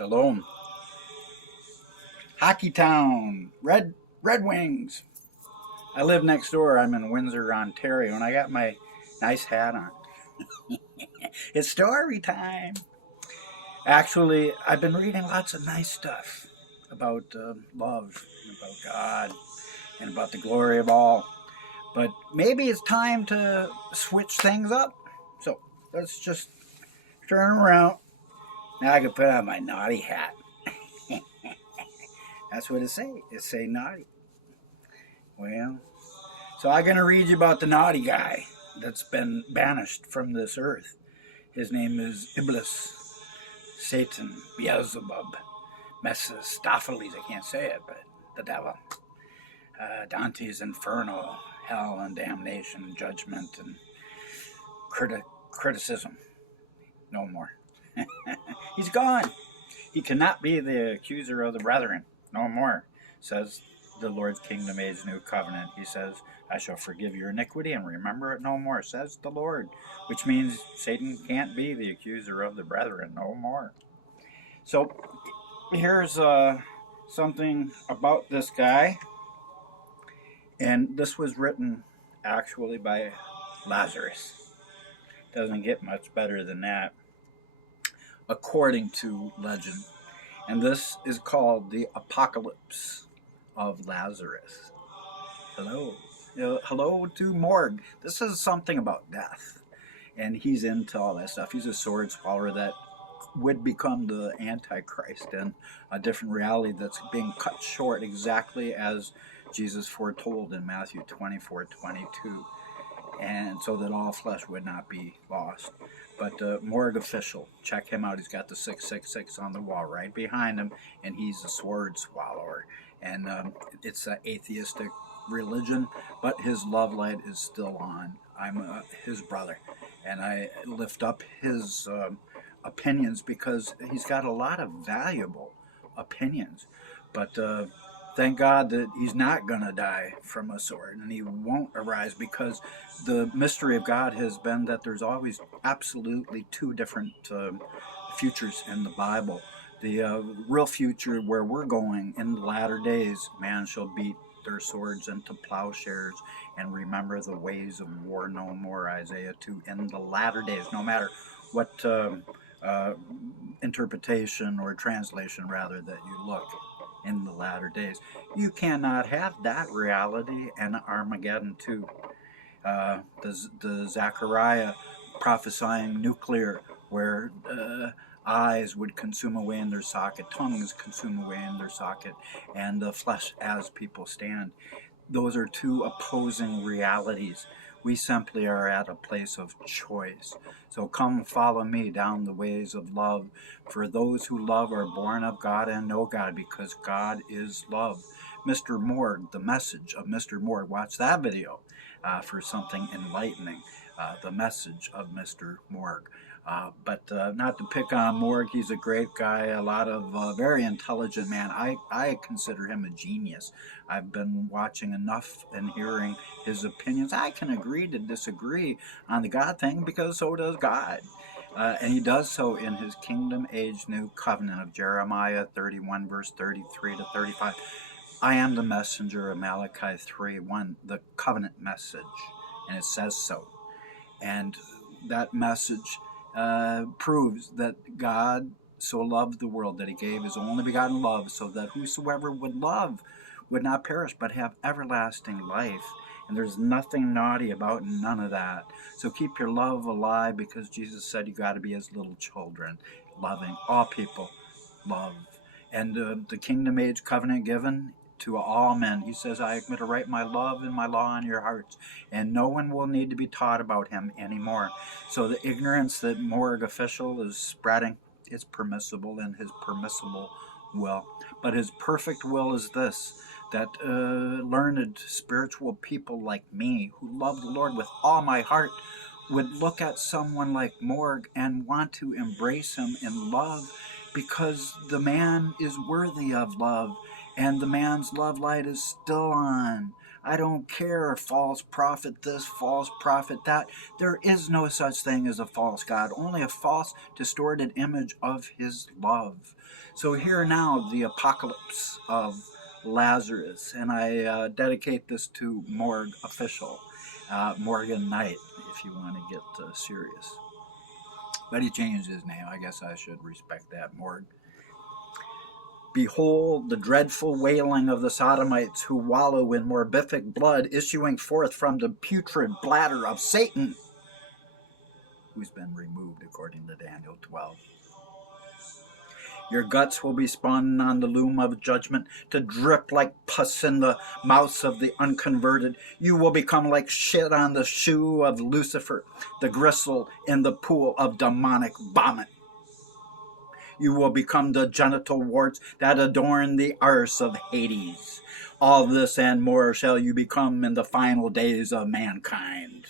Shalom. Hockey Town. Red Wings. I live next door. I'm in Windsor, Ontario, and I got my nice hat on. It's story time. Actually, I've been reading lots of nice stuff about love, and about God, and about the glory of all. But maybe it's time to switch things up. So let's just turn around. Now I can put on my naughty hat. That's what it say. It say naughty. Well, so I'm going to read you about the naughty guy that's been banished from this earth. His name is Iblis, Satan, Beelzebub, Mephistopheles, I can't say it, but the devil. Dante's Inferno, hell and damnation, judgment and criticism. No more. He's gone. He cannot be the accuser of the brethren. No more, says the Lord's kingdom age new covenant. He says, I shall forgive your iniquity and remember it no more, says the Lord. Which means Satan can't be the accuser of the brethren no more. So here's something about this guy. And this was written actually by Lazarus. Doesn't get much better than that, according to legend. And this is called the Apocalypse of Lazarus. Hello. Hello to Morg. This is something about death. And he's into all that stuff. He's a sword swallower that would become the Antichrist in a different reality that's being cut short exactly as Jesus foretold in Matthew 24:22. And so that all flesh would not be lost. But Morg official, check him out. He's got the 666 on the wall right behind him, and he's a sword swallower. And it's an atheistic religion, but his love light is still on. I'm his brother, and I lift up his opinions because he's got a lot of valuable opinions. But thank God that he's not going to die from a sword, and he won't arise, because the mystery of God has been that there's always absolutely two different futures in the Bible. The real future where we're going in the latter days, man shall beat their swords into plowshares and remember the ways of war no more, Isaiah 2. In the latter days, no matter what interpretation or translation rather that you look, in the latter days, you cannot have that reality and Armageddon too. The Zechariah prophesying nuclear, where eyes would consume away in their socket, tongues consume away in their socket, and the flesh as people stand. Those are two opposing realities. We simply are at a place of choice. So come follow me down the ways of love. For those who love are born of God and know God, because God is love. Mr. Morg, the message of Mr. Morg. Watch that video for something enlightening. The message of Mr. Morg. But not to pick on Morg, he's a great guy, a lot of very intelligent man. I consider him a genius. I've been watching enough and hearing his opinions. I can agree to disagree on the God thing, because so does God. And he does so in his kingdom age new covenant of Jeremiah 31 verse 33 to 35. I am the messenger of Malachi 3:1, the covenant message, and it says so. And that message proves that God so loved the world that he gave his only begotten love, so that whosoever would love would not perish but have everlasting life. And there's nothing naughty about none of that. So keep your love alive, because Jesus said you got to be as little children, loving all people, love. And the kingdom age covenant given to all men. He says, I am going to write my love and my law on your hearts, and no one will need to be taught about him anymore. So the ignorance that Morg official is spreading is permissible in his permissible will. But his perfect will is this, that learned spiritual people like me, who love the Lord with all my heart, would look at someone like Morg and want to embrace him in love, because the man is worthy of love. And the man's love light is still on. I don't care, false prophet this, false prophet that. There is no such thing as a false God, only a false, distorted image of his love. So here now, the apocalypse of Lazarus, and I dedicate this to Morgue Official, Morgan Knight, if you want to get serious. But he changed his name. I guess I should respect that, Morgue. Behold the dreadful wailing of the Sodomites who wallow in morbific blood issuing forth from the putrid bladder of Satan, who's been removed according to Daniel 12. Your guts will be spun on the loom of judgment to drip like pus in the mouths of the unconverted. You will become like shit on the shoe of Lucifer, the gristle in the pool of demonic vomit. You will become the genital warts that adorn the arse of Hades. All this and more shall you become in the final days of mankind.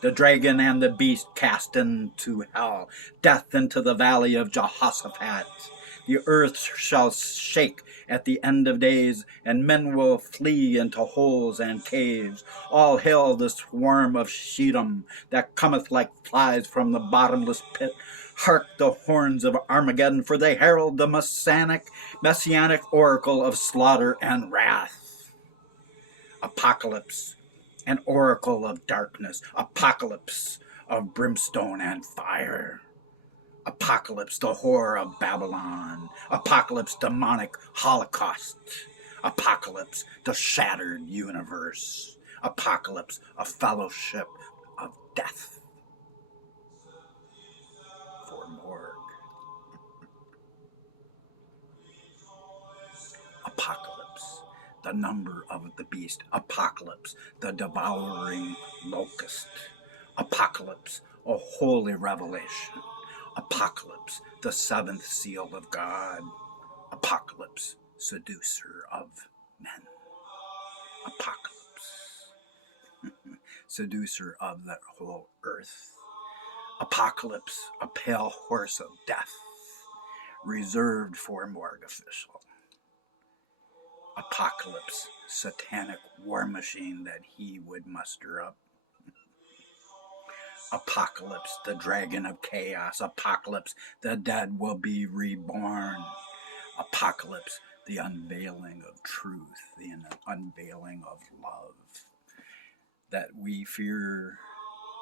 The dragon and the beast cast into hell, death into the valley of Jehoshaphat. The earth shall shake at the end of days, and men will flee into holes and caves. All hail the swarm of Shedom that cometh like flies from the bottomless pit. Hark the horns of Armageddon, for they herald the messianic oracle of slaughter and wrath. Apocalypse, an oracle of darkness. Apocalypse of brimstone and fire. Apocalypse, the horror of Babylon. Apocalypse, demonic holocaust. Apocalypse, the shattered universe. Apocalypse, a fellowship of death. For Morgue. Apocalypse, the number of the beast. Apocalypse, the devouring locust. Apocalypse, a holy revelation. Apocalypse, the seventh seal of God. Apocalypse, seducer of men. Apocalypse, seducer of the whole earth. Apocalypse, a pale horse of death, reserved for Morgue Official. Apocalypse, satanic war machine that he would muster up. Apocalypse, the dragon of chaos. Apocalypse, the dead will be reborn. Apocalypse, the unveiling of truth, the unveiling of love. That we fear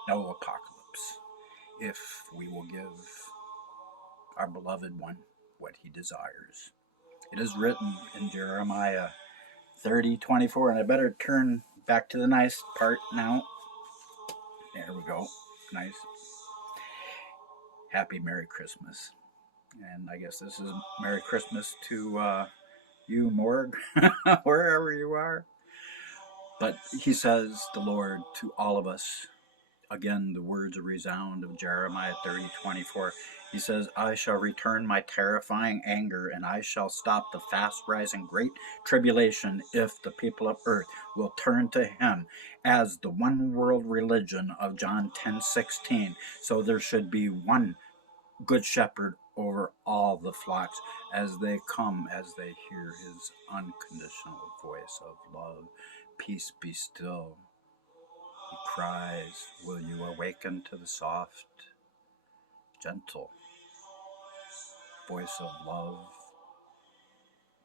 no apocalypse if we will give our beloved one what he desires. It is written in Jeremiah 30:24, and I better turn back to the nice part now. There we go. Nice. Happy Merry Christmas. And I guess this is Merry Christmas to you, Morgue, wherever you are. But he says, the Lord, to all of us, again, the words resound of Jeremiah 30:24. He says, I shall return my terrifying anger, and I shall stop the fast-rising great tribulation if the people of earth will turn to him as the one world religion of John 10:16. So there should be one good shepherd over all the flocks as they come, as they hear his unconditional voice of love. Peace be still. He cries, will you awaken to the soft, gentle voice of love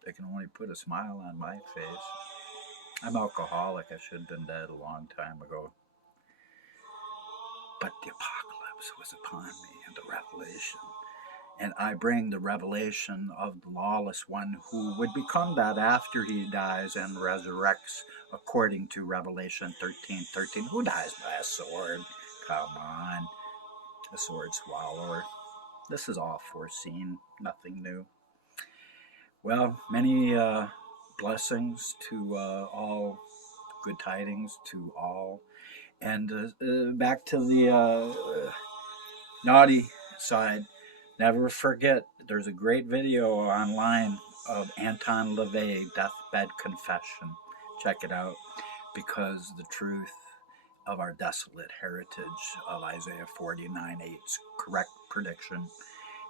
that can only put a smile on my face? I'm alcoholic. I should have been dead a long time ago. But the apocalypse was upon me, and the revelation. And I bring the revelation of the lawless one who would become that after he dies and resurrects according to Revelation 13:13. Who dies by a sword? Come on. A sword swallower. This is all foreseen, nothing new. Well, many blessings to all, good tidings to all. And back to the naughty side. Never forget, there's a great video online of Anton LaVey, Deathbed Confession. Check it out, because the truth of our desolate heritage of Isaiah 49:8's correct prediction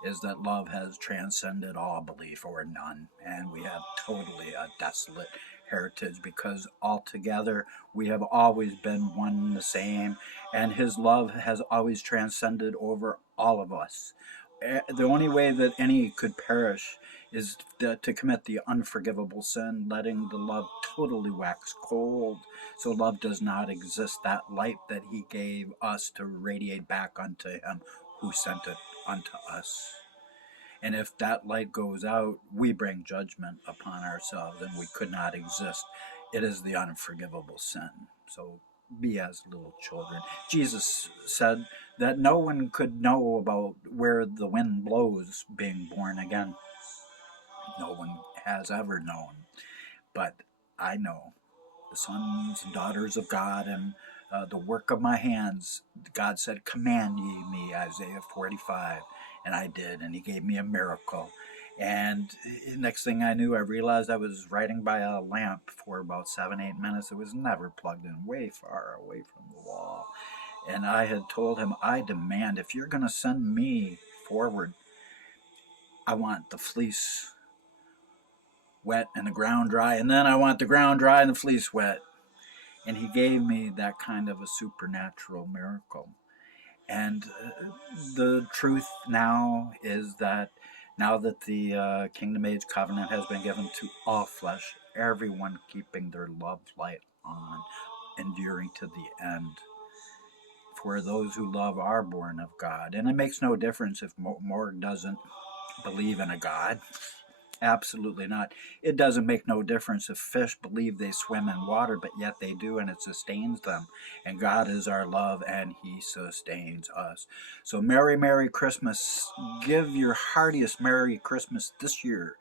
is that love has transcended all belief or none, and we have totally a desolate heritage, because altogether we have always been one and the same, and his love has always transcended over all of us. The only way that any could perish is to commit the unforgivable sin, letting the love totally wax cold. So love does not exist. That light that he gave us to radiate back unto him who sent it unto us. And if that light goes out, we bring judgment upon ourselves, and we could not exist. It is the unforgivable sin. So be as little children. Jesus said that no one could know about where the wind blows being born again. No one has ever known. But I know, the sons and daughters of God, and the work of my hands. God said, command ye me, Isaiah 45. And I did, and he gave me a miracle. And next thing I knew, I realized I was writing by a lamp for about 7-8 minutes. It was never plugged in, way far away from the wall. And I had told him, I demand, if you're going to send me forward, I want the fleece wet and the ground dry, and then I want the ground dry and the fleece wet. And he gave me that kind of a supernatural miracle. And the truth now is that now that the Kingdom Age covenant has been given to all flesh, everyone keeping their love light on, enduring to the end. For those who love are born of God. And it makes no difference if Morg doesn't believe in a God. Absolutely not. It doesn't make no difference if fish believe they swim in water, but yet they do, and it sustains them. And God is our love, and he sustains us. So Merry, Merry Christmas. Give your heartiest Merry Christmas this year,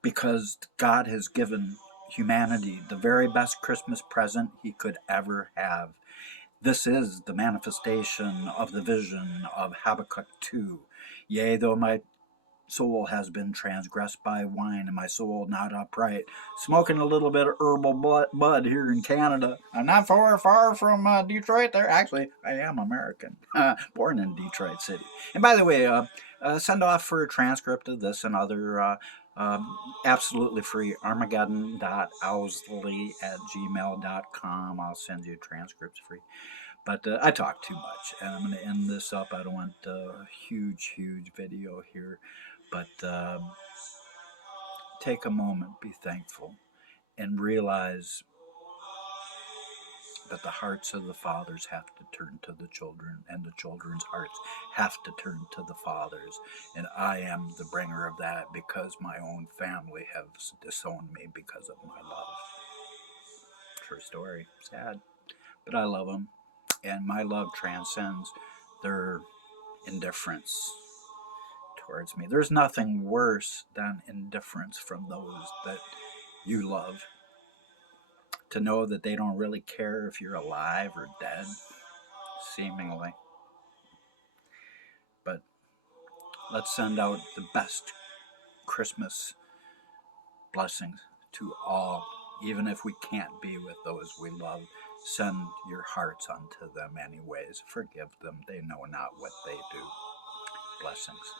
because God has given humanity the very best Christmas present he could ever have. This is the manifestation of the vision of Habakkuk 2. Yea, though my soul has been transgressed by wine, and my soul not upright. Smoking a little bit of herbal bud here in Canada. I'm not far from Detroit there. Actually, I am American. Born in Detroit City. And by the way, send off for a transcript of this and other absolutely free, armageddon.owsley@gmail.com. I'll send you transcripts free. But I talk too much, and I'm going to end this up. I don't want a huge video here. But take a moment, be thankful, and realize that the hearts of the fathers have to turn to the children, and the children's hearts have to turn to the fathers. And I am the bringer of that, because my own family has disowned me because of my love. True story. Sad. But I love them, and my love transcends their indifference towards me. There's nothing worse than indifference from those that you love. To know that they don't really care if you're alive or dead, seemingly. But let's send out the best Christmas blessings to all, even if we can't be with those we love. Send your hearts unto them anyways. Forgive them. They know not what they do. Blessings.